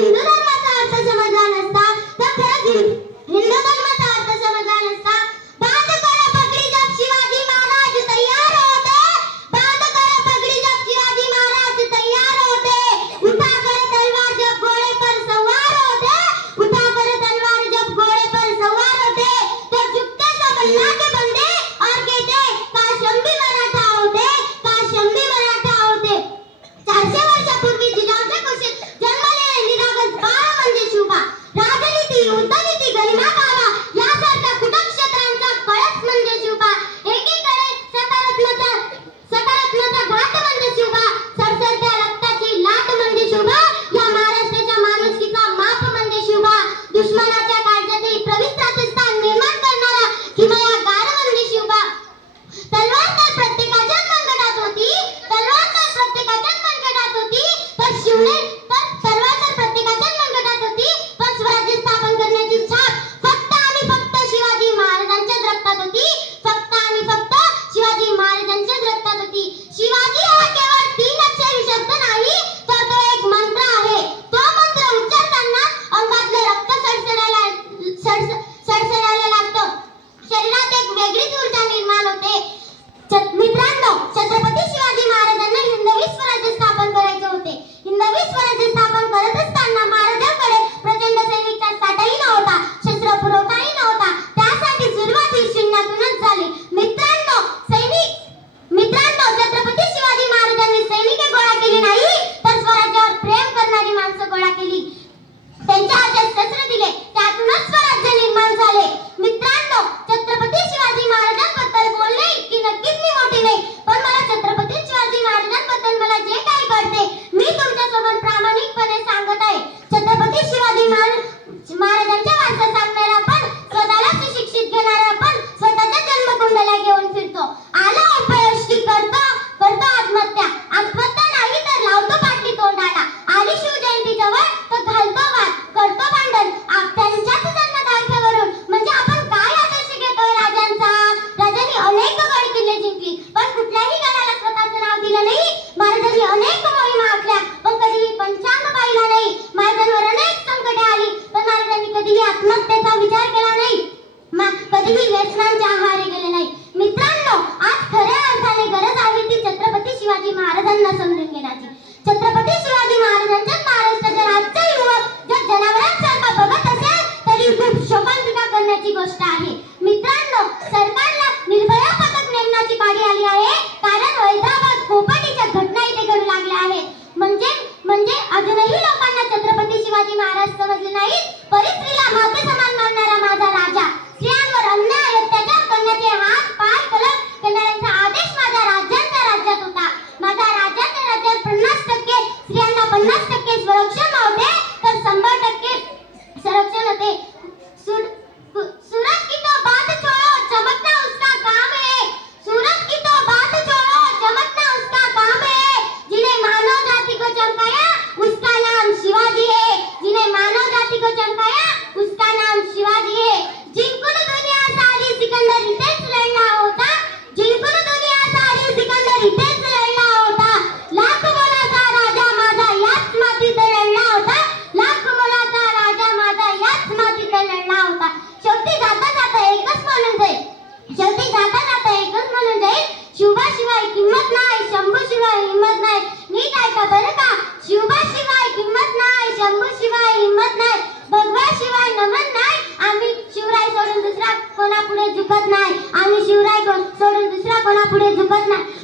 हिंदू धर्माचा अर्थ समजला नसता तर खरंच हिंदू धर्माचा अर्थ समजला नसता। बांध कर पगड़ी जब शिवाजी महाराज तैयार होते, बांध कर पगड़ी जब शिवाजी महाराज तैयार होते, उठा कर तलवार जब घोड़े पर सवार होते, उठा कर तलवार जब घोड़े पर सवार होते, तो झुकते सब अल्लाह के बंदे और कहते काश हम भी मराठा होते, काश हम भी मराठा होते। 400 वर्षापूर्वी जिजाऊच्या कुशीत जन्मलेले निरागस बाळ म्हणजे शिवबा। राजनीती, युद्धनीती, गरिमा कावा यासारख्या कुटक्षेत्रांचा कळस म्हणजे शिवबा। एकीकडे सतारत्नाचा घाट म्हणजे शिवबा, सरसरत्या रक्ताची लाट म्हणजे शिवबा, या महाराष्ट्राच्या माणुसकीचा माप म्हणजे शिवबा, दुश्मनाच्या काळजातही प्रविष्टाचे स्थान निर्माण करणारा हिमयागार म्हणजे शिवबा। तलवार तर प्रत्येकाच्याच मनगटात होती, तलवार तर प्रत्येकाच्याच मनगटात होती, तर तलवार तर प्रत्येकाच्याच मनगटात होती, पण स्वराज्य स्थापन करण्याची छाप फक्त आणि फक्त शिवाजी महाराजांच्याच रक्तात होती, फक्त आणि फक्त शिवाजी महाराजांच्याच रक्तात होती। शिवाजी हा केवळ 3 अक्षरी शब्द नाही, तर तो एक मंत्र आहे। तो मंत्र उच्चारताना अंगातलं रक्त सडसडायला लागतं, शरीरात एक वेगळीच ऊर्जा निर्माण होते। मित्रांनो, छत्रपती शिवाजी महाराजांना हिंदवी स्वराज्य स्थापन करायचे होते। हिंदवी स्वराज्य स्थापन करत असताना महाराजांकडे प्रचंड सैनिकांचा साठाही नव्हता, शस्त्र पुरवठाही नव्हता, त्यासाठी सुरुवात ही शून्यातूनच झाली। मित्रांनो, छत्रपती शिवाजी महाराजांनी सैनिक गोळा केली नाही, तर स्वराज्यावर प्रेम करणारी माणसं गोळा केली, त्यांच्या हातात शस्त्र दिले, त्यातूनच स्वराज्य निर्माण झाले। मित्रांनो, छत्रपती शिवाजी महाराजांबद्दल बोलणे इतकी नक्कीच मी मोठी नाही, पण मला छत्रपती शिवाजी महाराजांबद्दल मला जे काही कळते मी तुमच्यासोबत प्रामाणिकपणे सांगत आहे। छत्रपती शिवाजी महाराजांच्या वारसा सांगणारा आपण, स्वतःला सुशिक्षित घेणारा आपण, स्वतःच्या जन्मकुंडल्या घेऊन फिरतो, आला अपयश की करतो आत्महत्या नाही तर लावतो पाठी तोंडाला, आली शिवजयंती जवळ तर घालतो वाद, करतो भांडण त्यांच्याच जन्मतारखेवरून। म्हणजे आपण काय आदर्श घेतोय राजांचा? राजांनी अनेक गड किल्ले जिंकली, पण कुठल्याही गडाला स्वतःचं नाव दिलं नाही। महाराजांनी अनेक मोहिमा आखल्या, पण कधीही पंचांग पाहिला नाही। महाराजांवर अनेक संकटे आली, पण महाराजांनी कधीही आत्महत्येचा विचार केला नाही, कधीही व्यसनांच्या आहारी गेले नाही। मित्रांनो, आज खऱ्या अर्थाने गरज आहे ती छत्रपती शिवाजी महाराजांना समजून घेण्याची। छत्रपती शिवाजी महाराजांच्या महाराष्ट्राच्या आजचा युवक जर जनावरांसारखा बघत असेल तरी खूप शोकांतिका करण्याची गोष्ट आहे। मित्रांनो, सरकारला निर्भया पथक नेमण्याची पाळी आली आहे, कारण हैदराबाद खोपाटीच्या घटना इथे घडू लागल्या आहेत। म्हणजे अजूनही लोकांना छत्रपती शिवाजी महाराज समजले नाहीत। परिस्त्रीला माते समान मानणारा माझा राजा, स्त्रियांवर अन्याय अत्याचार करण्याचे हात पाय कलम करणाऱ्यांचा आदेश माझ्या राज्यात होता। माझ्या राज्याच्या राज्यात 50% स्त्रियांना 50% संरक्षण होते, तर 100% संरक्षण होते। सूरज की तो बात छोड़ो, चमकना उसका काम है, सूरज की तो बात छोड़ो, चमकना उसका काम है, जिन्हें मानव जाति को चमकाया उसका नाम शिवाजी है, जिन्हें मानव जाति को चमकाया उसका नाम शिवाजी है। जिंकून दुनिया सारी सिकंदर इथेच लढला होता, जिंकून दुनिया सारी सिकंदर इथेच लढला होता, लाख मोलाचा राजा माझा याच मातीत लढला होता, लाख मोलाचा राजा माझा याच मातीत लढला होता। शेवटी जाता जाता एकच म्हणून जाईल, शिवबा शिवाय किंमत नाही, शंभू शिवाय हिम्मत नाही। नीट ऐका बरं का, शिवबा शिवाय किंमत नाही, शंभू शिवाय हिम्मत नाही, भगवा शिवाय नमन नाही, आम्ही शिवराय सोडून दुसरा कोणापुढे झुकत नाही, आम्ही शिवराय सोडून दुसरा कोणापुढे झुकत नाही।